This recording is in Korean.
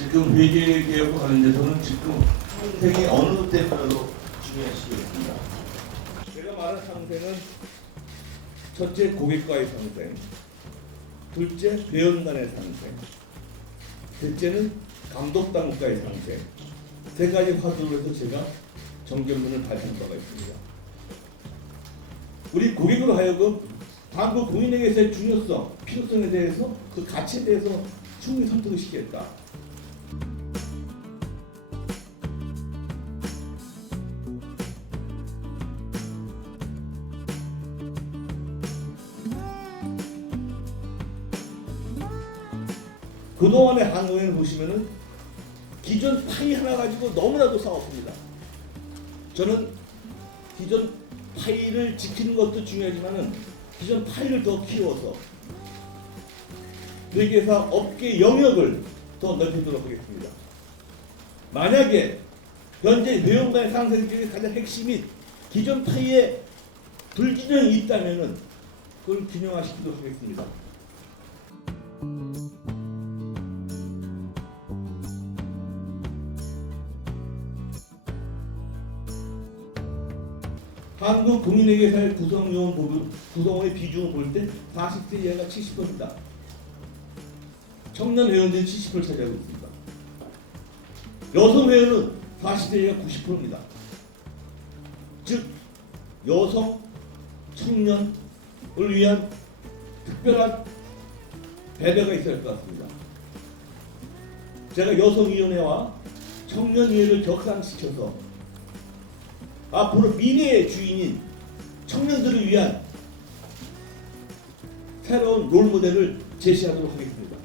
지금 회계 개혁을 하는 데서는 지금 상생이 어느 때보다도 중요하시겠습니다. 제가 말한 상생은 첫째 고객과의 상생, 둘째 회원 간의 상생, 셋째는 감독당과의 상생 세 가지 화두로 해서 제가 정견문을 발표한 바가 있습니다. 우리 고객으로 하여금 당구 공인에게서의 중요성, 필요성에 대해서 그 가치에 대해서 충분히 선택을 시키겠다. 그동안의 한국에는 보시면은 기존 파이 하나 가지고 너무나도 싸웠습니다. 저는 기존 파이를 지키는 것도 중요하지만은 기존 파이를 더 키워서 회계사 업계 영역을 더 넓히도록 하겠습니다. 만약에 현재 회원간의 상생 중에 가장 핵심이 기존 파이의 불균형이 있다면은 그걸 균형화시키도록 하겠습니다. 한국 국민에게사의 구성요원 부분, 구성원의 비중을 볼 때 40대 이하가 70%입니다. 청년 회원들이 70%를 차지하고 있습니다. 여성 회원은 40대 이하가 90%입니다. 즉 여성, 청년을 위한 특별한 배려가 있어야 할 것 같습니다. 제가 여성위원회와 청년위원회를 격상시켜서 앞으로 미래의 주인인 청년들을 위한 새로운 롤 모델을 제시하도록 하겠습니다.